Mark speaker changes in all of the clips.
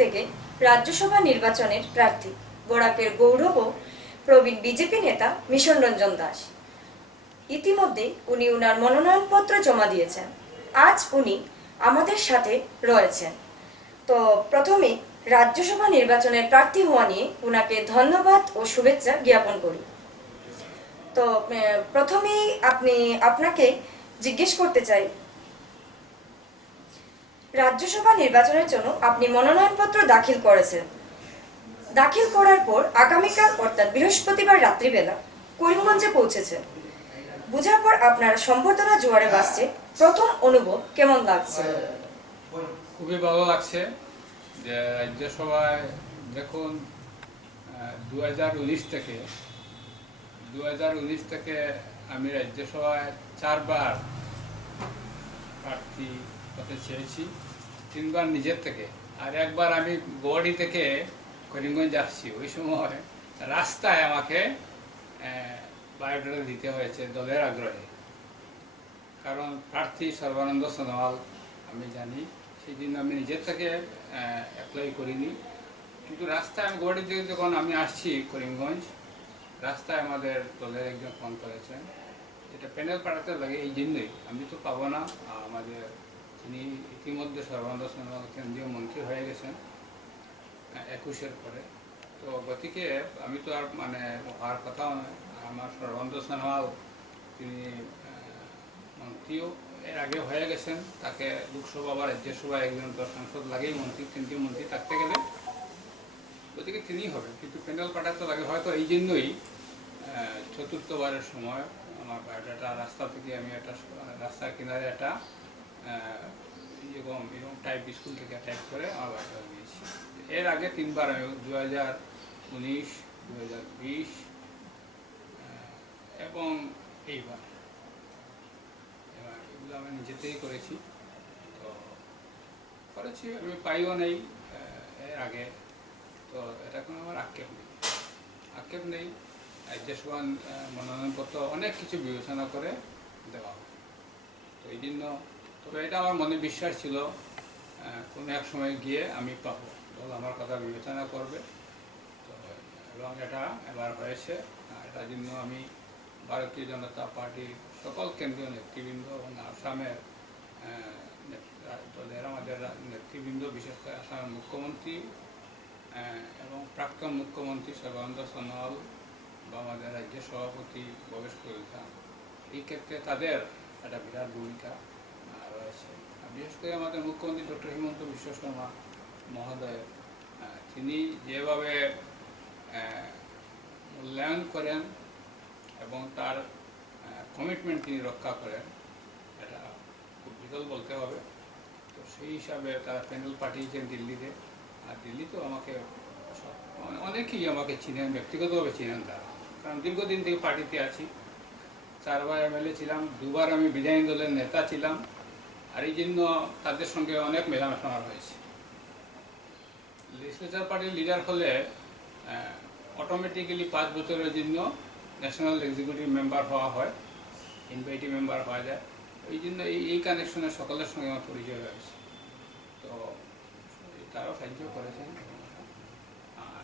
Speaker 1: থেকে রাজ্যসভা নির্বাচনের প্রার্থী বরাকের গৌরব প্রবীণ বিজেপি নেতা মিশন রঞ্জন দাস। ইতিমধ্যে উনি উনার মনোনয়নপত্র জমা দিয়েছেন। আজ উনি আমাদের সাথে রয়েছেন। তো প্রথমে রাজ্যসভা নির্বাচনের প্রার্থী হওয়া নিয়ে উনাকে ধন্যবাদ ও শুভেচ্ছা জ্ঞাপন করি। তো প্রথমেই আপনি আপনাকে জিজ্ঞেস করতে চাই রাজ্যসভা নির্বাচনের জন্য আপনি মনোনয়নপত্র দাখিল করেছেন। দাখিল করার পর আগামীকাল, অর্থাৎ বৃহস্পতিবার রাত্রিবেলা, করিমগঞ্জে পৌঁছেছে বুঝার পর আপনার সম্বর্ধনা জোয়ারে বাসছে প্রথম অনুভব কেমন লাগছে?
Speaker 2: খুবই ভালো লাগছে যে রাজ্যসভায় দেখুন দু হাজার উনিশ থেকে দু হাজার উনিশ থেকে আমি রাজ্যসভায় চারবার প্রার্থী হতে চেয়েছি। তিনবার নিজের থেকে। আর একবার আমি গৌহাটি থেকে করিমগঞ্জ আসছি ওই সময় রাস্তায় আমাকে বায়োডাটা দিতে হয়েছে দলের আগ্রহে। কারণ প্রার্থী সর্বানন্দ সোনোয়াল, আমি জানি সেই জন্য আমি নিজের থেকে অ্যাপ্লাই করিনি। কিন্তু রাস্তায় আমি গৌহাটি থেকে যখন আমি আসছি করিমগঞ্জ, রাস্তায় আমাদের দলের একজন ফোন করেছেন, এটা প্যানেল পাঠাতে লাগে এই জন্যই, আমি তো পাবো না, আমাদের তিনি ইতিমধ্যে সর্বানন্দ সোনোয়াল কেন্দ্রীয় মন্ত্রী হয়ে গেছেন, একুশের পরে। তো গতিকে আমি তো আর মানে হওয়ার কথাও নয় আমার সর্বানন্দ সোনোয়াল তিনি মন্ত্রীও এর আগে হয়ে গেছেন, তাকে লোকসভা বা রাজ্যসভা একজন তো সাংসদ লাগেই মন্ত্রী, কেন্দ্রীয় মন্ত্রী থাকতে গেলে গতিকে তিনিই হবে কিন্তু প্যানেল পাঠাতে লাগে, হয়তো এই জন্যই চতুর্থবারের সময় আমার বায়োডাটা রাস্তা থেকে আমি একটা, রাস্তার কিনারে একটা এরকম এরকম টাইপ স্কুল থেকে টাইপ করে আমার বায়োডাটা দিয়েছি এর আগে তিনবার আমি দু হাজার উনিশ দু হাজার বিশ এবং এইবার। এবার এগুলো আমি নিজেতেই করেছি। তো করেছি আমি পাইও নেই এর আগে। তো এটা কোনো আমার আক্ষেপ নেই। আক্ষেপ নেই। রাজ্যসভা আহ, মনোনয়নপত্র অনেক কিছু বিবেচনা করে দেওয়া হয় তো এই জন্য তবে এটা আমার মনে বিশ্বাস ছিল কোনো এক সময় গিয়ে আমি পাবো। দল আমার কথা বিবেচনা করবে। তো এবং এটা এবার হয়েছে। এটার জন্য আমি ভারতীয় জনতা পার্টির সকল কেন্দ্রীয় নেতৃবৃন্দ এবং আসামের দলের আমাদের নেতৃবৃন্দ, বিশেষ করে আসামের মুখ্যমন্ত্রী এবং প্রাক্তন মুখ্যমন্ত্রী সর্বানন্দ সোনোয়াল বা আমাদের রাজ্যের সভাপতি প্রবেশ কলিতা এই ক্ষেত্রে তাদের একটা বিরাট ভূমিকা। বিশেষ করে আমাদের মুখ্যমন্ত্রী ডক্টর হিমন্ত বিশ্ব শর্মা মহোদয় তিনি যেভাবে মূল্যায়ন করেন এবং তার কমিটমেন্ট তিনি রক্ষা করেন, এটা খুব বিরল বলতে হবে। তো সেই হিসাবে তারা প্যানেল পাঠিয়েছেন দিল্লিতে। আর দিল্লিতেও আমাকে সব- অনে- অনেকেই আমাকে চিনেন, ব্যক্তিগতভাবে চিনেন তারা। কারণ দীর্ঘদিন থেকে পার্টিতে আছি। চারবার এমএলএ ছিলাম, দুবার আমি বিধায়ী দলের নেতা ছিলাম। আর এই জন্য তাদের সঙ্গে অনেক মেলামেশা হয়েছে। লেজিসলেচার পার্টির লিডার হলে অটোমেটিক্যালি পাঁচ বছরের জন্য ন্যাশনাল এক্সিকিউটিভ মেম্বার হওয়া হয় ইনভাইটি মেম্বার হওয়া যায়। এই জন্য এই এই কানেকশনে সকলের সঙ্গে আমার পরিচয় হয়েছে। তো তারাও সাহায্য করেছেন। আর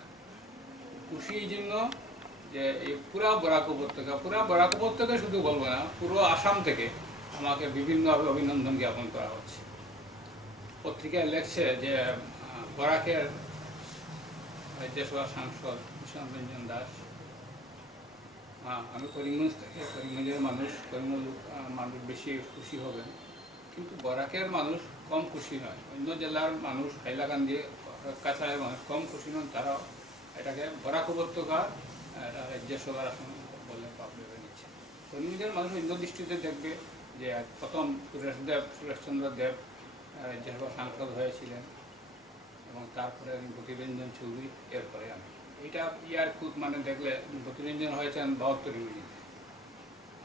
Speaker 2: খুশি এই জন্য যে এই পুরা বরাক উপত্যকা, পুরা বরাক উপত্যকা শুধু বলব না, পুরো আসাম থেকে আমাকে বিভিন্নভাবে অভিনন্দন জ্ঞাপন করা হচ্ছে। পত্রিকায় লেখছে যে বরাকের রাজ্যসভা সাংসদ কিষাণ রঞ্জন দাস আমি করিমগঞ্জ থেকে করিমগঞ্জের মানুষ, করিমগঞ্জ মানুষ বেশি খুশি হবেন। কিন্তু বরাকের মানুষ কম খুশি নয়। অন্য জেলার মানুষ, হাইলাকান্দি, কাছাড়ের মানুষ কম খুশি নন, তারাও এটাকে বরাক উপত্যকা রাজ্যসভার আসন বলে পাপ নিচ্ছে। করিমগঞ্জের মানুষ অন্য দৃষ্টিতে দেখবে যে প্রথম সুরেশচন্দ্র দেব রাজ্যসভা সাংসদ হয়েছিলেন, এবং তারপরে জ্যোতিরঞ্জন চৌধুরী, এরপরে আমি। এটা ইয়ার খুব মানে দেখলে জ্যোতিরঞ্জন হয়েছেন বাহাত্তর ইংরেজিতে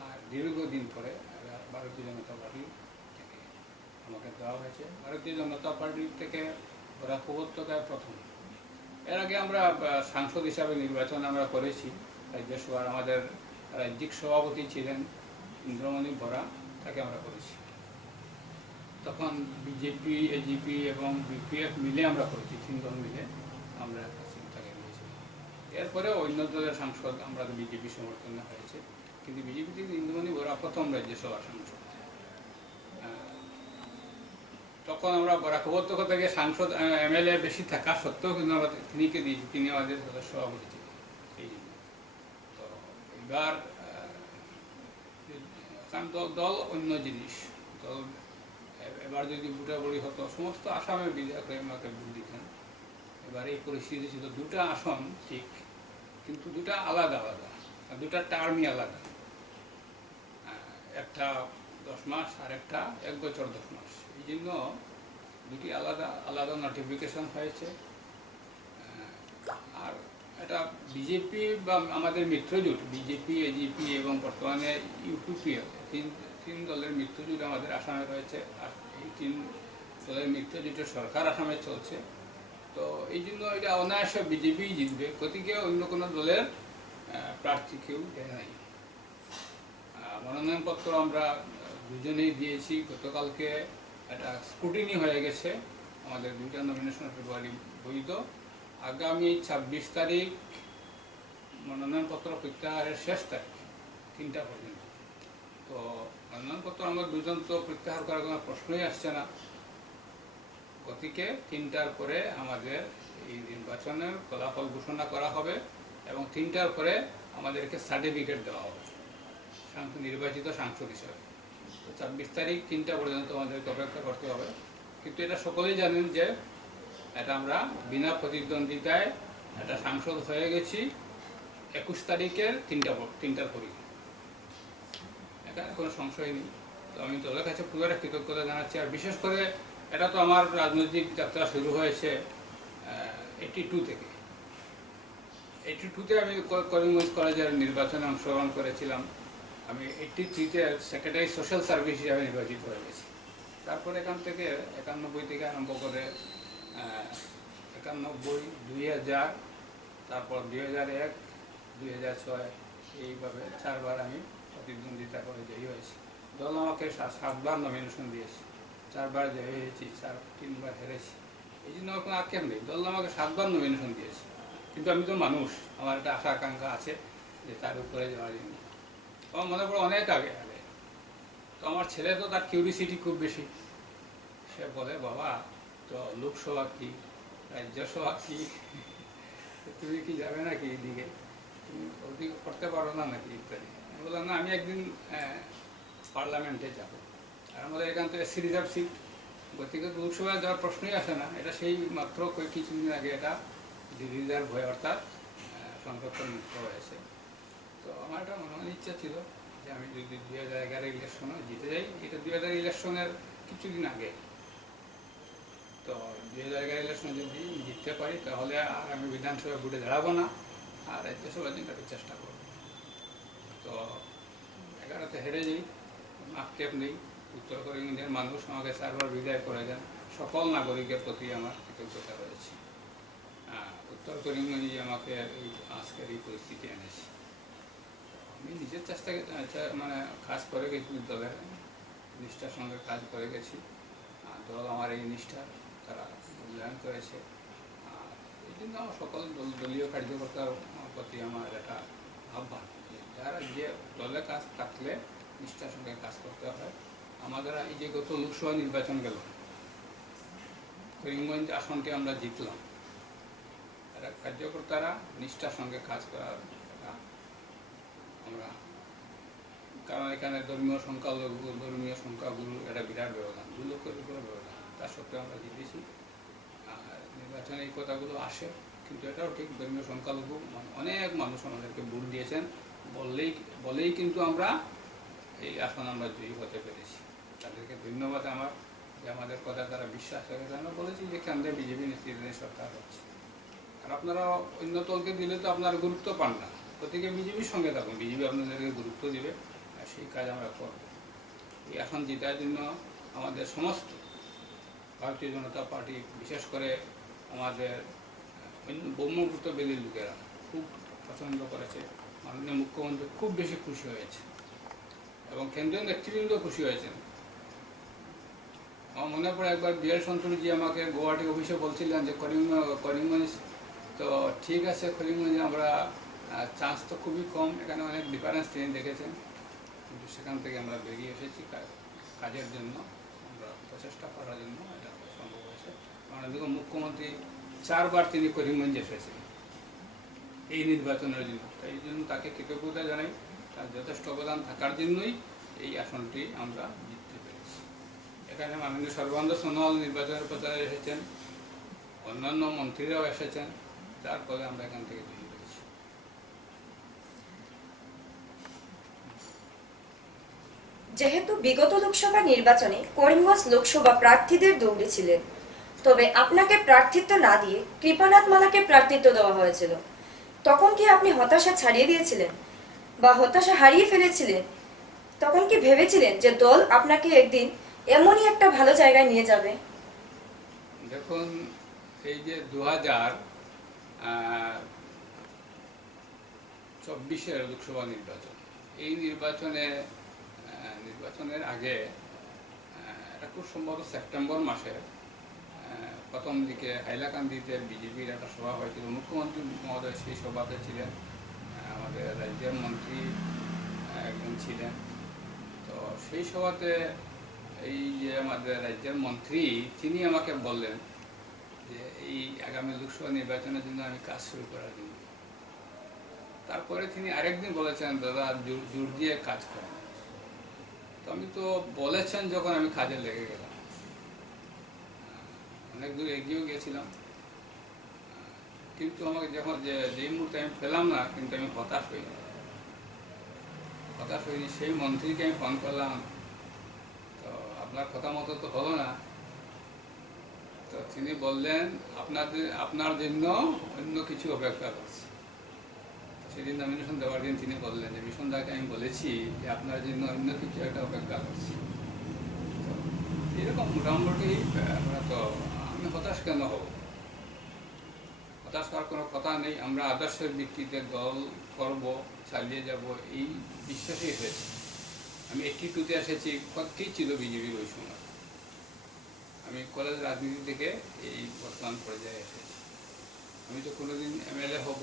Speaker 2: আর দীর্ঘদিন পরে ভারতীয় জনতা পার্টি থেকে আমাকে দেওয়া হয়েছে। ভারতীয় জনতা পার্টি থেকে ওরা উপত্যকায় প্রথম। এর আগে আমরা সাংসদ হিসাবে নির্বাচন আমরা করেছি। রাজ্যসভার আমাদের রাজ্যিক সভাপতি ছিলেন ইন্দ্রমণি বরা। তাকে আমরা করেছি। তখন বিজেপি এজিপি এবং বিপিএফ মিলে আমরা করেছি, তিন দল মিলে আমরা একটা সিট তাকে দিয়েছিলাম এরপরে অন্য দলের সাংসদ আমরা বিজেপি সমর্থনে হয়েছে কিন্তু বিজেপি থেকে ইন্দুমণি বরা প্রথম রাজ্যসভার সাংসদ। তখন আমরা বরাকবর্তক থেকে সাংসদ এমএলএ বেশি থাকা সত্ত্বেও কিন্তু আমরা তিনিকে দিয়েছি, তিনি আমাদের সদস্য সভাপতি ছিলেন এই জন্য। তো এবার কারণ দল দল অন্য জিনিস। দল এবার যদি বুটাবুড়ি হতো, সমস্ত আসামে বিধায়করা ভোট দিতেন। এবার এই পরিস্থিতি ছিল দুটা আসন ঠিক, কিন্তু দুটা আলাদা আলাদা, আর দুটা টার্মই আলাদা। একটা দশ মাস আর একটা এক বছর দশ মাস। এই জন্য দুটি আলাদা আলাদা নোটিফিকেশন হয়েছে। এটা বিজেপি বা আমাদের মিত্রজোট বিজেপি এজিপি এবং বর্তমানে ইউপিপিএল তিন তিন দলের মিত্রজোট আমাদের আসামে রয়েছে। আর এই তিন দলের মিত্রজোটের সরকার আসামে চলছে। তো এই জন্য এটা অনায়াসে বিজেপি জিতবে। গতিকে অন্য কোনো দলের প্রার্থী কেউ দেয় নাই। মনোনয়নপত্র আমরা দুজনেই দিয়েছি। গতকালকে একটা স্ক্রুটিনি হয়ে গেছে। আমাদের দুইটা নমিনেশন ফেব্রুয়ারি বৈধ। আগামী ছাব্বিশ তারিখ মনোনয়নপত্র প্রত্যাহারের শেষ তারিখ, তিনটা পর্যন্ত। তো মনোনয়নপত্র আমরা দুজন তো প্রত্যাহার করার কোনো প্রশ্নই আসছে না। গতিকে তিনটার পরে আমাদের এই নির্বাচনের ফলাফল ঘোষণা করা হবে এবং তিনটার পরে আমাদেরকে সার্টিফিকেট দেওয়া হবে নির্বাচিত সাংসদ হিসাবে। তো ছাব্বিশ তারিখ তিনটা পর্যন্ত আমাদেরকে অপেক্ষা করতে হবে। কিন্তু এটা সকলেই জানেন যে এটা আমরা বিনা প্রতিদ্বন্দ্বিতায় একটা সাংসদ হয়ে গেছি। একুশ তারিখের তিনটা তিনটার পরই এখানে কোনো সংশয় নেই। তো আমি দলের কাছে পুরো কৃতজ্ঞতা জানাচ্ছি। আর বিশেষ করে এটা তো আমার রাজনৈতিক যাত্রা শুরু হয়েছে এইটি টু থেকে। এইটি টুতে আমি করিমগঞ্জ কলেজের নির্বাচনে অংশগ্রহণ করেছিলাম। আমি এইটটি থ্রিতে সেক্রেটারি সোশ্যাল সার্ভিস হিসাবে নির্বাচিত হয়ে গেছি। তারপর এখান থেকে একানব্বই থেকে আরম্ভ করে একানব্বই, দুই হাজার, তারপর দুই হাজার এক, দুই হাজার ছয়, এইভাবে চারবার আমি প্রতিদ্বন্দ্বিতা করে জয়ী হয়েছি। দল আমাকে সাতবার নমিনেশন দিয়েছে। চারবার জয়ী হয়েছি, চার তিনবার হেরেছি। এই জন্য কোনো আক্ষেপ নেই। দল আমাকে সাতবার নমিনেশন দিয়েছে। কিন্তু আমি তো মানুষ। আমার একটা আশা আকাঙ্ক্ষা আছে যে তার উপরে যাওয়ার জন্য। আমার মনে পড়ে অনেক আগে আগে। তো আমার ছেলে তো তার কিউরিসিটি খুব বেশি। সে বলে, বাবা তো লোকসভা কি? রাজ্যসভা কি? তুমি কি যাবে নাকি এদিকে? তুমি ওদিকে করতে পারো না নাকি ইত্যাদি? আমি বললাম, না, আমি একদিন পার্লামেন্টে যাব। আর আমাদের এখান থেকে রিজার্ভ সিট। গতিকে লোকসভায় যাওয়ার প্রশ্নই আসে না। এটা সেই মাত্র কিছুদিন আগে এটা রিজার্ভ হয়ে অর্থাৎ সংরক্ষণ মুক্ত হয়েছে। তো আমার একটা মনে ইচ্ছা ছিল যে আমি যদি দুই হাজার এগারো ইলেকশনে জিতে যাই, এটা দুই হাজার ইলেকশনের কিছুদিন আগে। তো দুই হাজার এগারো ইলেকশনে যদি জিততে পারি, তাহলে আর আমি বিধানসভা ভোটে দাঁড়াবো না, আর রাজ্যসভা একটু চেষ্টা করব। তো এগারোতে হেরে যাই আক্ষেপ নেই উত্তর করিমগঞ্জের মানুষ আমাকে চারবার বিদায় করে দেন। সকল নাগরিকের প্রতি আমার কৃতজ্ঞতা রয়েছে। উত্তর করিমগঞ্জে আমাকে এই আজকের এই পরিস্থিতি এনেছে। আমি নিজের চেষ্টা মানে কাজ করে গেছি দলের নিষ্ঠার সঙ্গে কাজ করে গেছি। দল আমার এই নিষ্ঠা মূল্যায়ন করেছে। এই জন্য আমার সকল দল- দলীয় কার্যকর্তার প্রতি আমার একটা আহ্বান যারা যে দলে কাজ থাকলে নিষ্ঠার সঙ্গে কাজ করতে হয়। আমাদের এই যে গত লোকসভা নির্বাচন গেল, করিমগঞ্জ আসনটি আমরা জিতলাম। তারা কার্যকর্তারা নিষ্ঠার সঙ্গে কাজ করার আমরা, কারণ এখানে ধর্মীয় সংখ্যালঘু, ধর্মীয় সংখ্যাগুরু একটা বিরাট ব্যবধান, দু লক্ষের উপরে ব্যবধান। তার সত্ত্বেও আমরা জিতেছি। নির্বাচনে এই কথাগুলো আসে, কিন্তু এটাও ঠিক ধর্মীয় সংখ্যালঘু মানে অনেক মানুষ আমাদেরকে ভোট দিয়েছেন বললেই, বলেই কিন্তু আমরা এই আসন আমরা জয়ী হতে পেরেছি। তাদেরকে ধন্যবাদ আমার যে আমাদের কথা তারা বিশ্বাস রেখেছে। আমরা বলেছি যে কেন্দ্রে বিজেপি নেতৃত্বাধীন সরকার হচ্ছে। আর আপনারা অন্য দলকে দিলে তো আপনারা গুরুত্ব পান না। গতিকে বিজেপির সঙ্গে থাকুন। বিজেপি আপনাদেরকে গুরুত্ব দিবে আর সেই কাজ আমরা করব। এই আসন জেতার জন্য আমাদের সমস্ত ভারতীয় জনতা পার্টি, বিশেষ করে আমাদের ব্রহ্মপুত্র বেলির লোকেরা খুব পছন্দ করেছে। মাননীয় মুখ্যমন্ত্রী খুব বেশি খুশি হয়েছে এবং কেন্দ্রীয় নেতৃবৃন্দ খুশি হয়েছেন। আমার মনে পড়ে একবার বিএল সন্তুরজি আমাকে গুয়াহাটি অফিসে বলছিলেন যে, করিমগঞ্জ করিমগঞ্জ, তো ঠিক আছে, করিমগঞ্জে আমরা চান্স তো খুবই কম। এখানে অনেক ডিফারেন্স তিনি দেখেছেন। কিন্তু সেখান থেকে আমরা বেরিয়ে এসেছি কাজের জন্য, আমরা প্রচেষ্টা করার জন্য এটা মাননীয় মুখ্যমন্ত্রী চারবার তিনি করিমগঞ্জে এসেছেন। এই নির্বাচনের জন্য। তাই জন্য তাকে কৃতজ্ঞতা জানাই। তার যথেষ্ট অবদান থাকার জন্যই এই আসনটি আমরা জিততে পেরেছি। এখানে মাননীয় সর্বানন্দ সোনোয়াল নির্বাচনের প্রচারে এসেছেন। অন্যান্য মন্ত্রীরাও এসেছেন। যার ফলে আমরা এখান থেকে জয়ী হয়েছি
Speaker 1: যেহেতু বিগত লোকসভা নির্বাচনে করিমগঞ্জ লোকসভা প্রার্থীদের দৌড়ে ছিলেন তবে আপনাকে প্রার্থিত্ব না দিয়ে কৃপানাথ মালাকে প্রার্থিত্ব দেওয়া হয়েছিল। তখন কি আপনি হতাশা ছাড়িয়ে দিয়েছিলেন? বা হতাশা হারিয়ে ফেলেছিলেন? তখন কি ভেবেছিলেন যে দল আপনাকে একদিন এমনই একটা ভালো জায়গায় নিয়ে যাবে?
Speaker 2: দেখুন, এই যে দু হাজার চব্বিশের লোকসভা নির্বাচন, এই নির্বাচনে নির্বাচনের আগে এটা খুব সম্ভবত সেপ্টেম্বর মাসে প্রথম দিকে হাইলাকান্দিতে বিজেপির একটা সভা হয়েছিল। মুখ্যমন্ত্রী মহোদয় সেই সভাতে ছিলেন। আমাদের রাজ্যের মন্ত্রী একজন ছিলেন। তো সেই সভাতে এই যে আমাদের রাজ্যের মন্ত্রী, তিনি আমাকে বললেন যে, এই আগামী লোকসভা নির্বাচনের জন্য আমি কাজ শুরু করার জন্য। তারপরে তিনি আরেকদিন বলেছেন, দাদা, জোর দিয়ে কাজ করেন তো আমি তো বলেছেন যখন আমি কাজে লেগে গেলাম। অনেক দূর এগিয়েও গিয়েছিলাম কিন্তু আমাকে যখন যে, যেই মুহূর্তে আমি পেলাম না, কিন্তু আমি হতাশ হইনি হতাশ হইনি সেই মন্ত্রীকে আমি ফোন করলাম, তো আপনার কথা মতো তো হলো না। তো তিনি বললেন, আপনাদের, আপনার জন্য অন্য কিছু অপেক্ষা করছে। সেদিন নমিনেশন দেওয়ার দিন তিনি বললেন যে, মিশন দাকে আমি বলেছি যে, আপনার জন্য অন্য কিছু একটা অপেক্ষা করছি। এরকম মোটামুটি আমরা তো আমি হতাশ কেন হব হতাশ হওয়ার কোনো কথা নেই, আমরা আদর্শের ভিত্তিতে দল করব, চালিয়ে যাব, এই বিশ্বাসই হয়েছে। আমি এইটি টুতে এসেছি কতকেই ছিল বিজেপির ওই সময়? আমি কলেজ রাজনীতি থেকে এই বর্তমান পর্যায়ে এসেছি। আমি তো কোনোদিন এমএলএ হব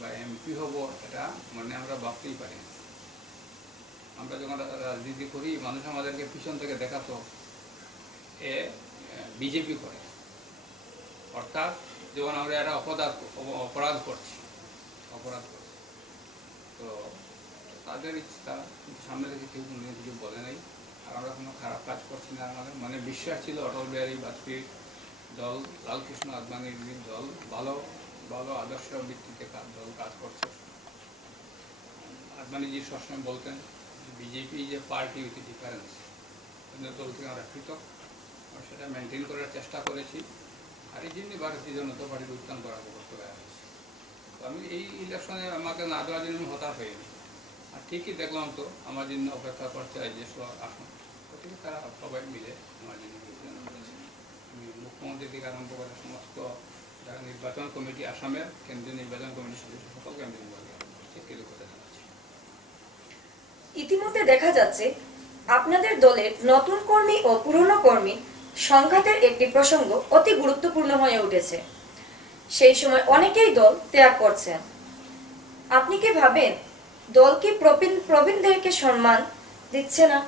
Speaker 2: বা এমপি হব, এটা মানে আমরা ভাবতেই পারি না। আমরা যখন রাজনীতি করি, মানুষ আমাদেরকে পিছন থেকে দেখাতো এ, বিজেপি করে। অর্থাৎ যেমন আমরা একটা অপরাধ অপরাধ করছি অপরাধ করছি। তো তাদের ইচ্ছা সামনে থেকে কেউ কোনো কিছু বলে নাই। আর আমরা কোনো খারাপ কাজ করছি না আমাদের। মনে বিশ্বাস ছিল অটল বিহারী বাজপেয়ী দল, লালকৃষ্ণ আদবানির দল, ভালো ভালো আদর্শ ভিত্তিতে দল কাজ করছে। আদবানিজি সবসময় বলতেন বিজেপি যে পার্টি উইথ ডিফারেন্স অন্য দল থেকে আমরা পৃথক সেটা মেনটেন করার চেষ্টা করেছি। আর এই জন্যই ভারতীয় জনতা পার্টির উত্থান করার করতে হয়েছে। তো আমি এই ইলেকশনে আমাকে না দেওয়ার জন্য আমি হতাশ হইনি আর ঠিকই দেখলাম তো, আমার জন্য অপেক্ষা করছে রাজ্যেশ্বর আসন। গতিকে তারা সবাই মিলে আমার জন্য আমি মুখ্যমন্ত্রী থেকে আরম্ভ করে সমস্ত যারা নির্বাচন কমিটি, আসামের কেন্দ্রীয় নির্বাচন কমিটির সদস্য, সকলকে আমি
Speaker 1: ইতিমধ্যে দেখা যাচ্ছে, আপনাদের দলের নতুন কর্মী ও পুরনো কর্মী সংঘাতের একটি প্রসঙ্গ অতি গুরুত্বপূর্ণ হয়ে উঠেছে। সেই সময় অনেকেই দল ত্যাগ করছেন আপনি কি ভাবেন, দল কি প্রবীণ, প্রবীণদেরকে সম্মান দিচ্ছে না?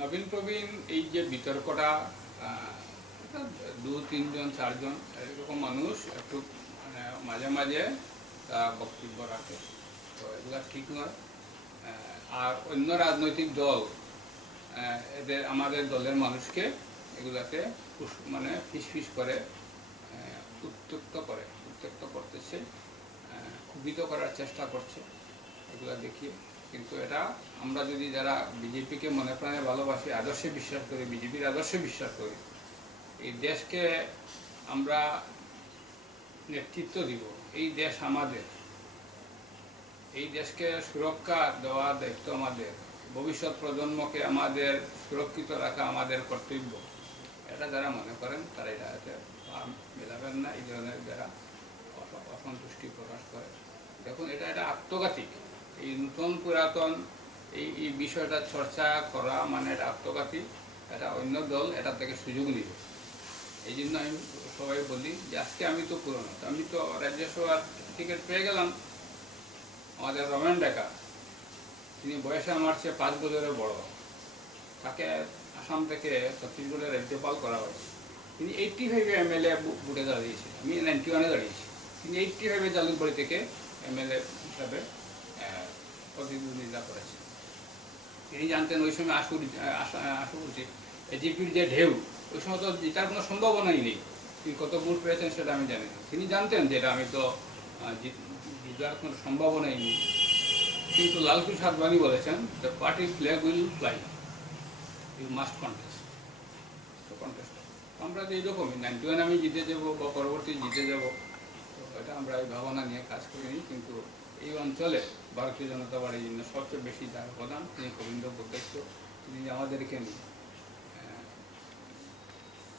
Speaker 2: নবীন প্রবীণ, এই যে বিতর্কটা দু, তিনজন, চারজন, এরকম মানুষ একটু মানে মাঝে মাঝে তা বক্তব্য রাখে। তো এগুলো ঠিক নয়। আর অন্য রাজনৈতিক দল এদের, আমাদের দলের মানুষকে এগুলাতে উস- মানে ফিস ফিস করে আহ, উত্ত্যক্ত করে উত্ত্যক্ত করতেছে আহ, করার চেষ্টা করছে। এগুলা দেখিয়ে। কিন্তু এটা আমরা যদি যারা বিজেপিকে মনে প্রাণে ভালোবাসি আদর্শে বিশ্বাস করি বিজেপির আদর্শে বিশ্বাস করি এই দেশকে আমরা নেতৃত্ব দিব। এই দেশ আমাদের। এই দেশকে সুরক্ষা দেওয়ার দায়িত্ব আমাদের। ভবিষ্যৎ প্রজন্মকে আমাদের সুরক্ষিত রাখা আমাদের কর্তব্য। এটা যারা মনে করেন, তারা এটাতে পা মেলাবেন না, এই ধরনের যারা অসন্তুষ্টি প্রকাশ করে। দেখুন, এটা একটা আত্মঘাতিক এই নতুন পুরাতন, এই এই বিষয়টা চর্চা করা মানে এটা আত্মঘাতী এটা অন্য দল এটা থেকে সুযোগ নিবে। এই জন্য আমি সবাই বলি যে, আজকে আমি তো পুরনো আমি তো রাজ্যসভার টিকিট পেয়ে গেলাম। আমাদের রমেন ডেকা তিনি বয়সে আমার চেয়ে পাঁচ বছরের বড়। তাকে আসাম থেকে ছত্তিশগড়ের রাজ্যপাল করা হয়েছে। তিনি এইটটি ফাইভে এমএলএ বুটে দাঁড়িয়েছে। আমি নাইনটি ওয়ানে দাঁড়িয়েছি। তিনি এইটটি ফাইভে জালুকবাড়ি থেকে এমএলএ হিসাবে প্রতিদ্বন্দ্বিতা করেছেন। তিনি জানতেন ওই সময় আসু আসু বলছি এজিপির যে ঢেউ, ওই সময় তো জেতার কোনো সম্ভাবনাই নেই। তিনি কত ভোট পেয়েছেন সেটা আমি জানি না। তিনি জানতেন যে আমি তো জিতার কোনো সম্ভাবনাই নেই। কিন্তু লালকৃষ্ণ আদবানি বলেছেন the party flag will fly you must contest তো কন্টেস্ট আমরা তো এইরকমই, নাইনটি ওয়ান আমি জিতে যাব বা পরবর্তী জিতে যাব, তো এটা আমরা এই ভাবনা নিয়ে কাজ করিনি, কিন্তু এই অঞ্চলে ভারতীয় জনতা পার্টির জন্য সবচেয়ে বেশি যার প্রধান তিনি গোবিন্দ ভট্টাচার্য তিনি আমাদেরকে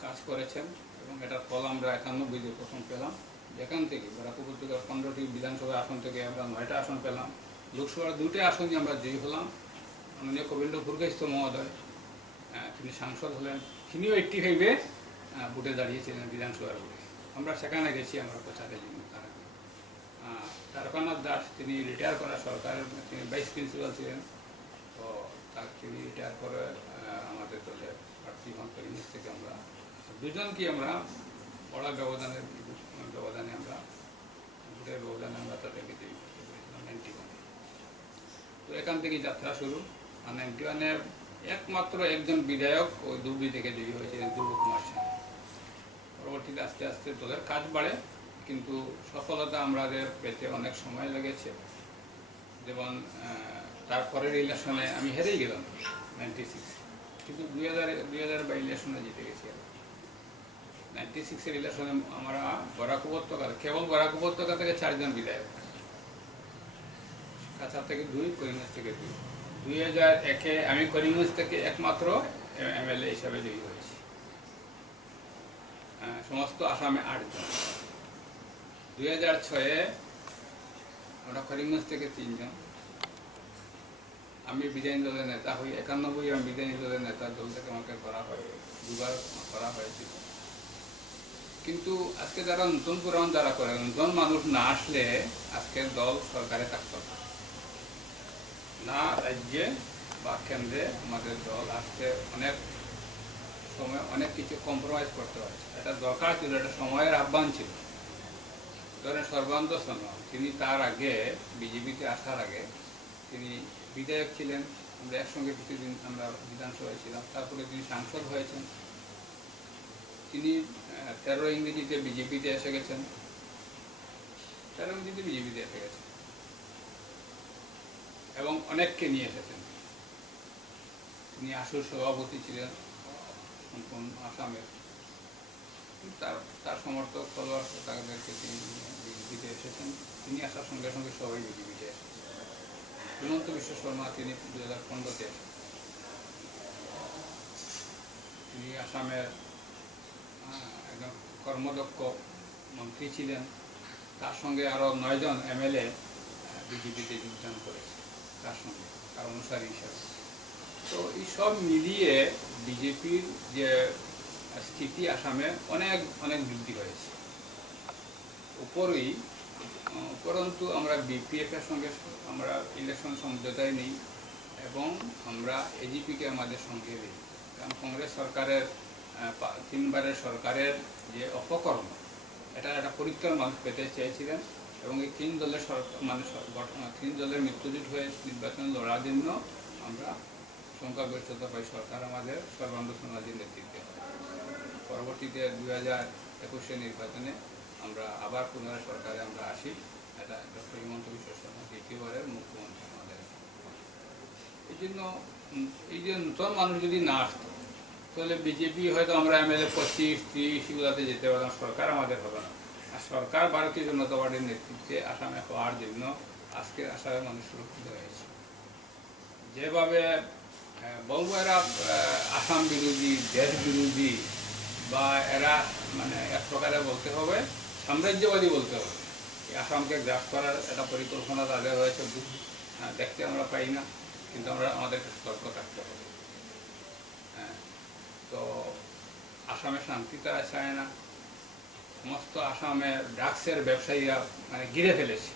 Speaker 2: কাজ করেছেন এবং এটার ফল আমরা একানব্বইতে প্রথম পেলাম। যেখান থেকে বরাক উপত্যকার পনেরোটি বিধানসভা আসন থেকে আমরা নয়টা আসন পেলাম। লোকসভার দুটি আসনই আমরা জয়ী হলাম। মাননীয় গোবিন্দ ভুরগাইস্ত মহোদয় তিনি সাংসদ হলেন। তিনিও এইটটি ফাইভে বুটে দাঁড়িয়েছিলেন বিধানসভার বুটে। আমরা সেখানে গেছি, আমরা প্রচারের জন্য তার। আগে তারকানাথ দাস, তিনি রিটায়ার করা সরকারের তিনি ভাইস প্রিন্সিপাল ছিলেন। তো তার তিনি রিটায়ার করে আমাদের দলে প্রার্থী হন করিমগঞ্জ থেকে আমরা। দুজনকে আমরা বড় ব্যবধানের ব্যবধানে আমরা ভোটের ব্যবধানে আমরা তাদেরকে নাইনটি ওয়ানে তো এখান থেকে যাত্রা শুরু। আর নাইনটি ওয়ানের একমাত্র একজন বিধায়ক ওই ধুবড়ি থেকে জয়ী হয়েছিলেন ধ্রুব কুমার সেন। পরবর্তীতে আস্তে আস্তে দলের কাজ বাড়ে, কিন্তু সফলতা আমাদের পেতে অনেক সময় লেগেছে। যেমন তারপরের ইলেকশনে আমি হেরেই গেলাম নাইনটি সিক্স কিন্তু দুই হাজার দুই হাজার বা ইলেকশনে জিতে গেছি নাইনটি সিক্সের ইলেকশনে আমরা বরাক উপত্যকা, কেবল বরাক উপত্যকা থেকে চারজন বিধায়ক। কাছাড় থেকে দুই, করিমগঞ্জ থেকে দুই। দুই হাজার একে আমি করিমগঞ্জ থেকে একমাত্র এমএলএ হিসাবে জয়ী হয়েছি। সমস্ত আসামে আটজন। দুই হাজার ছয়ে আমরা করিমগঞ্জ থেকে তিনজন। আমি বিজয়ী দলের নেতা হই একানব্বই আমি বিজয়ী দলের নেতা দল থেকে আমাকে করা হয়, দুবার করা হয়েছিল। কিন্তু আজকে যারা নতুন পুরাণ যারা করে, নতুন মানুষ না আসলে আজকের দল সরকারে থাকতো না। না রাজ্যে বা কেন্দ্রে আমাদের দল আসতে অনেক সময় অনেক কিছু কম্প্রোমাইজ করতে হয়েছে এটা দরকার ছিল, এটা সময়ের আহ্বান ছিল। ধরেন সর্বানন্দ সোনোয়াল তিনি তার আগে, বিজেপিতে আসার আগে, তিনি বিধায়ক ছিলেন। আমরা একসঙ্গে কিছুদিন আমরা বিধানসভায় ছিলাম, তারপরে তিনি সাংসদ হয়েছেন। তিনি তেরো ইংরেজিতে বিজেপিতে এসে গেছেন। তেরো ইংরেজিতে বিজেপিতে এসে গেছেন। এবং অনেককে নিয়ে এসেছেন। তিনি আসল সভাপতি ছিলেন, সম্পূর্ণ আসামের। তার তার সমর্থক ফলোয়ার তাদেরকে তিনি বিজেপিতে এসেছেন। তিনি আসার সঙ্গে সঙ্গে সবাই বিজেপিতে এসেছেন। হিমন্ত বিশ্ব শর্মা, তিনি দু হাজার পনেরোতে তিনি আসামের একজন কর্মদক্ষ মন্ত্রী ছিলেন। তার সঙ্গে আরও নয়জন এমএলএ বিজেপিতে যোগদান করেছে তার সঙ্গে তার অনুসারী হিসাবে। তো মিলিয়ে বিজেপির যে স্থিতি আসামে অনেক অনেক বৃদ্ধি হয়েছে। উপরই, উপরন্তু আমরা সঙ্গে, আমরা ইলেকশন সমঝোতায় নেই এবং আমরা এজিপিকে আমাদের সঙ্গে দিই কারণ কংগ্রেস সরকারের তিনবারের সরকারের যে অপকর্ম এটা একটা পরিত্রাণ মানুষ পেতে চেয়েছিলেন। এবং এই তিন দলের সরকার গঠন তিন দলের মৃত্যুজুট হয়ে নির্বাচন লড়ার জন্য আমরা সংখ্যাগরিষ্ঠতা পাই সরকার আমাদের সর্বানন্দ সোনোয়ালজির নেতৃত্বে। পরবর্তীতে দুই হাজার একুশে নির্বাচনে আমরা আবার পুনরায় সরকারে আমরা আসি। এটা ডক্টর হিমন্ত বিশ্ব শর্মা দ্বিতীয়বারের মুখ্যমন্ত্রী আমাদের। এই জন্য এই যে নতুন মানুষ যদি না আসতো, তাহলে বিজেপি হয়তো আমরা এমএলএ পঁচিশ, ত্রিশ, এগুলাতে যেতে পারতাম, সরকার আমাদের হবে না। সরকার ভারতীয় জনতা পার্টির নেতৃত্বে আসামে হওয়ার জন্য আজকে আসামে মানুষ সুরক্ষিত হয়েছে। যেভাবে বলব এরা আসাম বিরোধী, দেশ বিরোধী, বা এরা মানে এক প্রকারে বলতে হবে, সাম্রাজ্যবাদী বলতে হবে। আসামকে গ্রাস করার একটা পরিকল্পনা তাদের হয়েছে দেখতে আমরা পাই না, কিন্তু আমরা আমাদেরকে সতর্ক থাকতে হবে। হ্যাঁ তো আসামে শান্তি তারা চায় না। সমস্ত আসামে ড্রাগসের ব্যবসায়ীরা মানে ঘিরে ফেলেছে।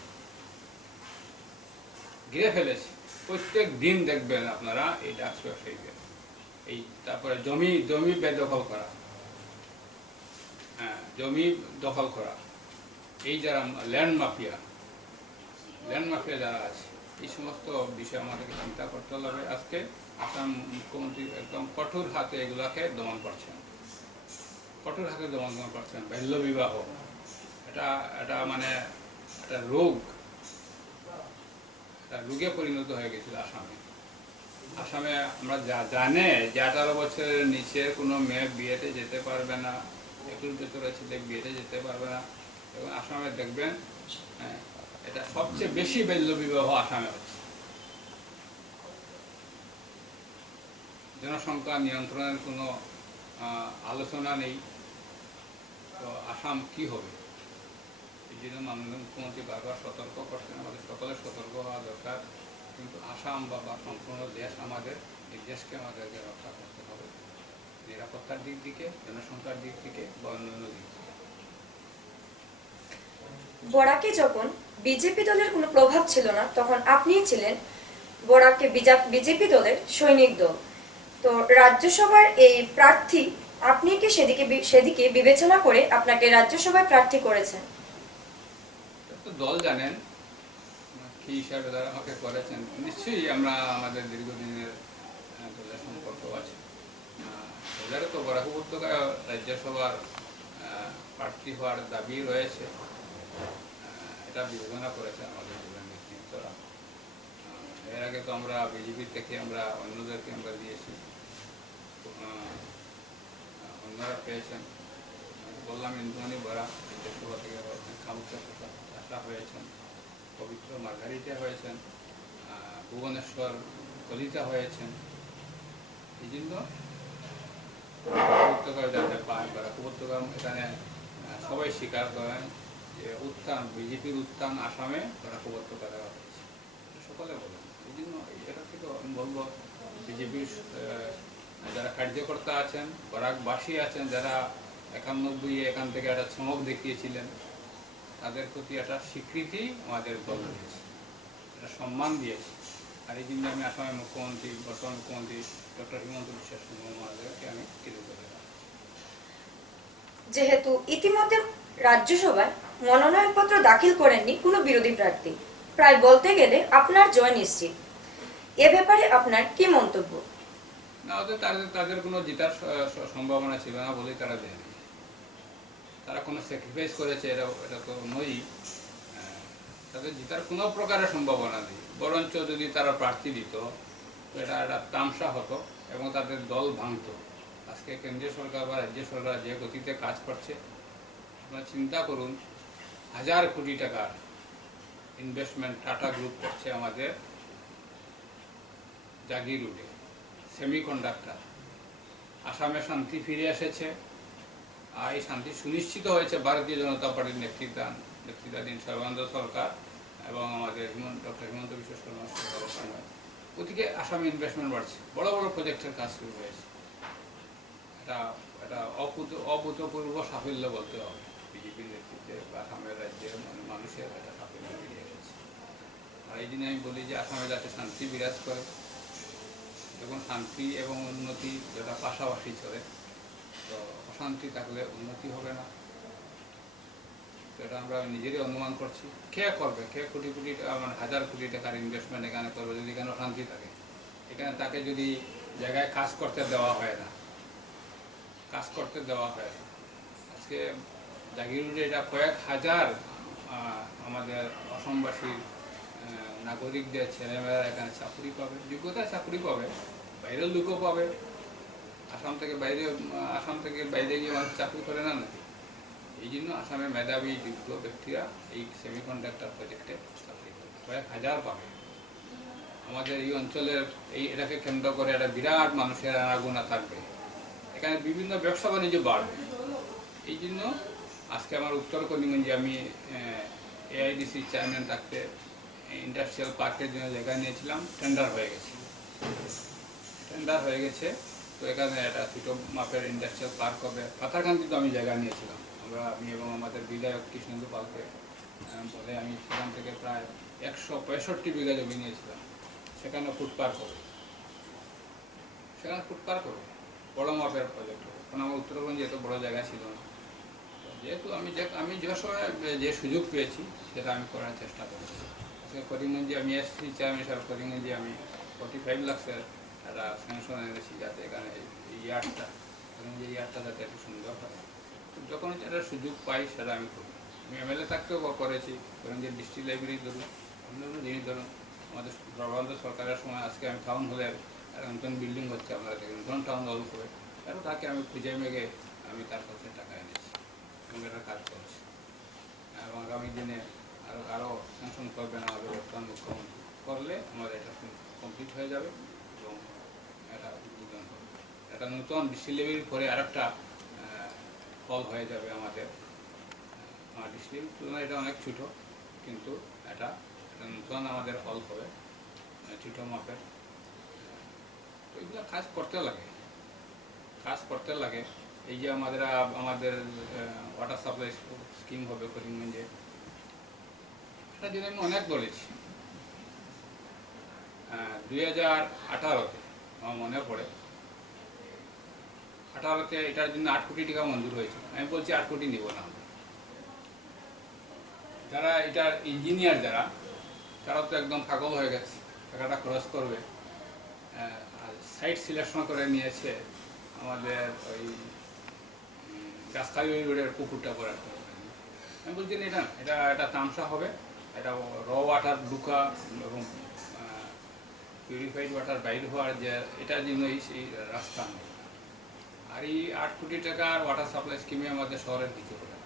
Speaker 2: ঘিরে ফেলেছে। প্রত্যেক দিন দেখবেন আপনারা এই ড্রাগস ব্যবসায়ীদের এই তারপরে জমি জমি বেদখল করা। হ্যাঁ জমি দখল করা। এই যারা ল্যান্ড মাফিয়া ল্যান্ড মাফিয়া যারা আছে, এই সমস্ত বিষয়ে আমাদেরকে চিন্তা করতে হবে। আজকে আসাম মুখ্যমন্ত্রী একদম কঠোর হাতে এগুলাকে দমন করছেন। কঠোর হাতে দমন করছেন বাল্য বিবাহ এটা এটা মানে একটা রোগ একটা রোগে পরিণত হয়ে গেছিল আসামে। আসামে আমরা যা জানে যে আঠারো বছরের নিচে কোনো মেয়ে বিয়েতে যেতে পারবে না একুশ বছরের ছেলে বিয়েতে যেতে পারবে না। এবং আসামে দেখবেন হ্যাঁ, এটা সবচেয়ে বেশি বাল্য বিবাহ আসামে হচ্ছে। জনসংখ্যা নিয়ন্ত্রণের কোনো আলোচনা নেই। তো আসাম কি হবে? এই জন্য মাননীয় মুখ্যমন্ত্রী বারবার সতর্ক করছেন। আমাদের সকলের সতর্ক হওয়া দরকার। কিন্তু আসাম বা সম্পূর্ণ দেশ আমাদের, এই দেশকে আমাদেরকে রক্ষা করতে হবে। নিরাপত্তার দিক থেকে জনসংখ্যার দিক থেকে বা অন্যান্য দিক থেকে
Speaker 1: বরাকে যখন বিজেপি দলের কোনো প্রভাব ছিল না, তখন আপনিই ছিলেন বরাকে বিজেপি দলের সৈনিক দল। তো রাজ্যসভার এই প্রার্থী আপনি কি সেদিকে সেদিকে বিবেচনা করে আপনাকে রাজ্যসভায় প্রার্থী করেছেন?
Speaker 2: দল জানেন কি হিসাবে তারা আমাকে করেছেন? নিশ্চয়ই আমরা আমাদের দীর্ঘদিনের দলের সম্পর্ক আছে। দলের তো বরাক উপত্যকা রাজ্যসভার প্রার্থী হওয়ার দাবি রয়েছে। এটা বিবেচনা করেছে আমাদের দলের নেতৃত্বরা। এর আগে তো আমরা বিজেপি থেকে আমরা অন্যদেরকে আমরা দিয়েছি। আহ, অন্যরা পেয়েছেন। বললাম ইন্দ্রাণী বরা রাজ্যসভা থেকে হয়েছেন পবিত্র মার্গারিটা হয়েছেন ভুবনেশ্বর কলিতা হয়েছেন। এই জন্য উপত্যকা যাতে পায় বা উপত্যকা এখানে সবাই স্বীকার করেন যে উত্থান বিজেপির উত্থান আসামে বরাক উপত্যকা দেওয়া হয়েছে সকলে বলেন। এই জন্য এটা থেকে আমি বলব বিজেপির যারা কার্যকর্তা আছেন বরাকবাসী আছেন, যারা একানব্বই এখান থেকে একটা চমক দেখিয়েছিলেন, তাদের প্রতি একটা স্বীকৃতি আমাদের দিয়েছে একটা সম্মান দিয়েছে। আর এই আমি আসামের মুখ্যমন্ত্রী, বর্তমান মুখ্যমন্ত্রী ডক্টর হিমন্ত বিশ্ব শর্মা মহাদেবকে আমি কৃতজ্ঞতা।
Speaker 1: যেহেতু ইতিমধ্যে রাজ্যসভায় মনোনয়নপত্র দাখিল করেননি কোনো বিরোধী প্রার্থী, প্রায় বলতে গেলে আপনার জয় নিশ্চিত। এ ব্যাপারে আপনার কি মন্তব্য?
Speaker 2: না, ওদের তাদের তাদের কোনো জেতার সম্ভাবনা ছিল না বলেই তারা দেয়নি তারা কোনো স্যাক্রিফাইস করেছে এটা এটা তো নই। তাদের জেতার কোনো প্রকারের সম্ভাবনা নেই। বরঞ্চ যদি তারা প্রার্থী দিত এটা একটা তামসা হতো এবং তাদের দল ভাঙতো। আজকে কেন্দ্রীয় সরকার বা রাজ্য সরকার যে গতিতে কাজ করছে, আপনারা চিন্তা করুন, হাজার কোটি টাকার ইনভেস্টমেন্ট টাটা গ্রুপ করছে আমাদের জাগিরুডে সেমিকন্ডাক্টর আসামে শান্তি ফিরে এসেছে। আর এই শান্তি সুনিশ্চিত হয়েছে ভারতীয় জনতা পার্টির নেতৃত্বান নেতৃত্বাধীন সর্বানন্দ সরকার এবং আমাদের হিমন্ত ডক্টর হিমন্ত বিশ্ব শর্মা সরকারের সময় ওদিকে আসামে ইনভেস্টমেন্ট বাড়ছে। বড় বড় প্রজেক্টের কাজ শুরু হয়েছে। এটা এটা অভূত অভূতপূর্ব সাফল্য বলতে হবে। বিজেপির নেতৃত্বে আসামের রাজ্যের মানে মানুষের একটা সাফল্য বেরিয়ে এসেছে। আর এই আমি বলি যে আসামে যাতে শান্তি বিরাজ করে। যখন শান্তি এবং উন্নতি যেটা পাশাপাশি চলে তো অশান্তি থাকলে উন্নতি হবে না। এটা আমরা নিজেরই অনুমান করছি। কে করবে? কে কোটি কোটি মানে হাজার কোটি টাকার ইনভেস্টমেন্ট এখানে করবে যদি এখানে অশান্তি থাকে? এখানে তাকে যদি জায়গায় কাজ করতে দেওয়া হয় না কাজ করতে দেওয়া হয় না। আজকে জাগিরুডে এটা কয়েক হাজার আমাদের অসমবাসী আহ, নাগরিকদের ছেলেমেয়েরা এখানে চাকরি পাবে, যোগ্যতায় চাকরি পাবে, বাইরের লোকও পাবে। আসাম থেকে বাইরে, আসাম থেকে বাইরে গিয়ে মানুষ চাকরি করে না নাকি? এই জন্য আসামের মেধাবী যোগ্য ব্যক্তিরা এই সেমিকন্ডাক্টর প্রজেক্টে চাকরি কয়েক হাজার পাবে। আমাদের এই অঞ্চলের এই, এটাকে কেন্দ্র করে একটা বিরাট মানুষের আনাগোনা থাকবে। এখানে বিভিন্ন ব্যবসা বাণিজ্য বাড়বে। এই জন্য আজকে আমার উত্তর কলিগঞ্জে আমি এআইডিসি চেয়ারম্যান থাকতে ইন্ডাস্ট্রিয়াল পার্কের জন্য জায়গা নিয়েছিলাম টেন্ডার হয়ে গেছে। টেন্ডার হয়ে গেছে, তো এখানে একটা ছোটো মাপের ইন্ডাস্ট্রিয়াল পার্ক হবে। পাথারকান্দিতে আমি জায়গা নিয়েছিলাম। আমরা, আমি এবং আমাদের বিধায়ক কৃষ্ণেন্দু পালকে বলে আমি সেখান থেকে প্রায় একশো পঁয়ষট্টি বিঘা জমি নিয়েছিলাম। সেখানে ফুড পার্ক হবে। সেখানে ফুড পার্ক হবে। বড় মাপের প্রজেক্ট হবে। কারণ আমার উত্তরবঙ্গে এত বড় জায়গা ছিল না। যেহেতু আমি যে আমি যে সময়, যে সুযোগ পেয়েছি, সেটা আমি করার চেষ্টা করেছি। করিমগঞ্জে আমি এসেছি চেয়ারম্যান সাহেব করিমগঞ্জে আমি ফর্টি ফাইভ লাক্সের একটা স্যাংশন এনেছি যাতে এখানে এই ইয়ার্ডটা করিমগঞ্জে ইয়ার্ডটা যাতে একটু সুন্দর হয়। যখন একটা সুযোগ পাই সেটা আমি করি আমি এমএলএ থাকতেও করেছি করিমগঞ্জের ডিস্ট্রিক্ট লাইব্রেরি ধরুন অন্যান্য জিনিস ধরুন, আমাদের সর্বানন্দ সরকারের সময় আজকে আমি টাউন হলের একটা নতুন বিল্ডিং হচ্ছে আপনারা দেখেন নতুন টাউন হল করে এবং তাকে আমি খুঁজে মেঘে আমি তার কাছে টাকা এনেছি, এবং এটা কাজ করছি। এবং আগামী দিনে আরও আরও স্যাংশন করবেন আমাদের বর্তমান মুখ্যমন্ত্রী করলে আমাদের এটা কমপ্লিট হয়ে যাবে এবং এটা উদ্বোধন হবে। এটা নতুন ডিস্টিলেরির পরে আরেকটা ফল হয়ে যাবে আমাদের আমার ডিস্টিলেরির তুলনায় এটা অনেক ছোটো, কিন্তু এটা এটা নতুন আমাদের ফল হবে ছোটো মাপের। তো এগুলো কাজ করতে লাগে। কাজ করতে লাগে। এই যে আমাদের আমাদের ওয়াটার সাপ্লাই স্কিম হবে করিমগঞ্জে। এটা যদি আমি অনেক বলেছি। দুই হাজার আঠারোতে, আমার মনে পড়ে, আঠারোতে এটার জন্য আট কোটি টাকা মঞ্জুর হয়েছে। আমি বলছি আট কোটি নিব না যারা এটার ইঞ্জিনিয়ার যারা তারা তো একদম পাগল হয়ে গেছে, টাকাটা খরচ করবে। সাইট সিলেকশন করে নিয়েছে আমাদের ওই গাছখালি রোডের পুকুরটা করে রাখতে হবে আমি বলছি এটা এটা এটা তামসা হবে। এটা র ওয়াটার ঢুকা এবং পিউরিফাইড ওয়াটার বাইর হওয়ার যে, এটার জন্যই সেই রাস্তা। নেই আর এই আট কোটি টাকার ওয়াটার সাপ্লাই স্কিমে আমাদের শহরের কিছু হবে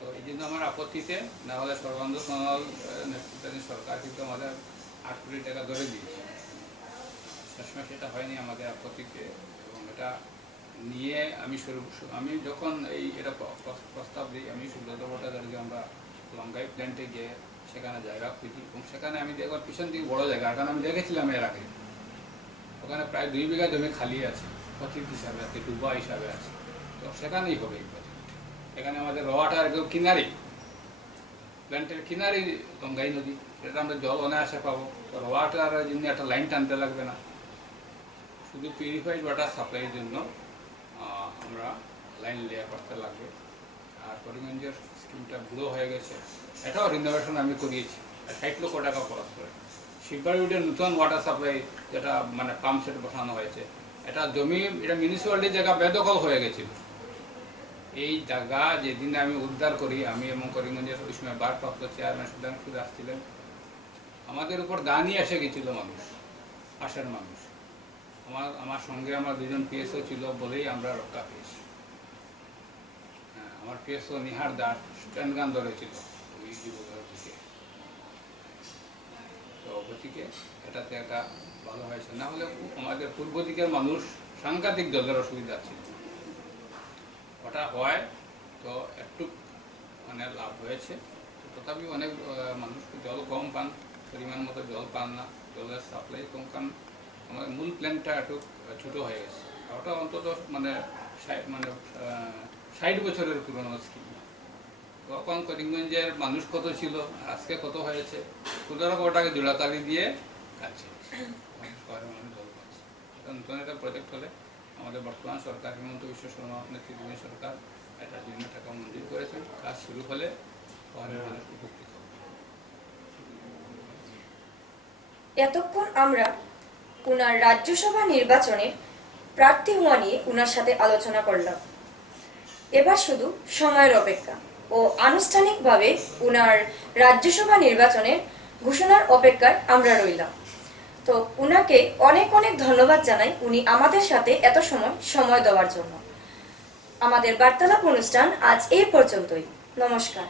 Speaker 2: তো এই জন্য আমার আপত্তিতে, না হলে সর্বানন্দ সোনাল নেতৃত্বাধীন সরকার কিন্তু আমাদের আট কোটি টাকা ধরে দিয়েছে। শেষমেশ এটা হয়নি আমাদের আপত্তিতে এবং এটা নিয়ে আমি আমি যখন এই এটা প্র- প্র- প্রস্তাব দিই, আমি সুব্রত ভট্টাচার্যকে আমরা লঙ্গাই প্ল্যান্টে গিয়ে সেখানে জায়গা খুঁজি এবং সেখানে আমি দেখবার পিছন দিকে বড় জায়গা, কারণ আমি দেখেছিলাম এর আগে। ওখানে প্রায় দুই বিঘা জমি খালি আছে পথিক হিসাবে আছে, ডুবা হিসাবে আছে। তো সেখানেই হবে এই প্রজেক্ট এখানে আমাদের রোয়াটার একদম কিনারেই প্ল্যান্টের কিনারেই গঙ্গাই নদী, সেটা আমরা জল অনায়াসে পাবো। তো ওয়াটারের জন্য একটা লাইন টানতে লাগবে না। শুধু পিউরিফাইড ওয়াটার সাপ্লাইয়ের জন্য আমরা লাইন লেয়ার করতে লাগবে। আর করিমগঞ্জের স্কিমটা বুড়ো হয়ে গেছে। এটাও রিনোভেশন আমি করিয়েছি। ষাট লক্ষ টাকা খরচ করে। শিববাড়িউডের নতুন ওয়াটার সাপ্লাই যেটা মানে পাম্প সেট বসানো হয়েছে। এটা জমি, এটা মিউনিসিপ্যালিটির জায়গা বেদখল হয়ে গেছিল। এই জায়গা যেদিন আমি উদ্ধার করি, আমি এবং করিমগঞ্জের ওই সময় ভারপ্রাপ্ত চেয়ারম্যান সুদান খুদ আসছিলেন আমাদের উপর দানই এসে গেছিল মানুষ পাশের মানুষ। আমার আমার সঙ্গে আমার দুজন পিএসও ছিল বলেই আমরা রক্ষা পেয়েছি। আমার পিএসও নিহার দাস স্ট্যান্ড গান ধরেছিল ওই যুবকের দিকে তো গতিকে এটাতে একটা ভালো হয়েছে। না হলে আমাদের পূর্ব দিকের মানুষ সাংঘাতিক জলের অসুবিধা ছিল। ওটা হয় তো একটু মানে লাভ হয়েছে। তথাপি অনেক মানুষ জল কম পান, পরিমাণ মতো জল পান না। জলের সাপ্লাই কম কারণ আমাদের মূল প্ল্যানটা একটু ছোটো হয়ে গেছে। ওটা অন্তত মানে মানে ষাট বছরের পুরনো স্কিম তখন করিমগঞ্জের মানুষ কত ছিল, আজকে কত হয়েছে, পনেরো কোটি টাকা জোড়াতালি দিয়ে কাজ চলছে। নতুন একটা প্রজেক্ট হলে আমাদের বর্তমান সরকার হিমন্ত বিশ্ব শর্মা নেতৃত্বাধীন সরকার এটার জন্য টাকা মঞ্জুর করেছেন। কাজ শুরু হলে উপকৃত
Speaker 1: এতক্ষণ আমরা উনার রাজ্যসভা নির্বাচনের প্রার্থী হওয়া নিয়ে উনার সাথে আলোচনা করলাম। এবার শুধু সময়ের অপেক্ষা ও আনুষ্ঠানিকভাবে উনার রাজ্যসভা নির্বাচনের ঘোষণার অপেক্ষায় আমরা রইলাম। তো উনাকে অনেক অনেক ধন্যবাদ জানাই উনি আমাদের সাথে এত সময় সময় দেওয়ার জন্য। আমাদের বার্তালাপ অনুষ্ঠান আজ এই পর্যন্তই। নমস্কার।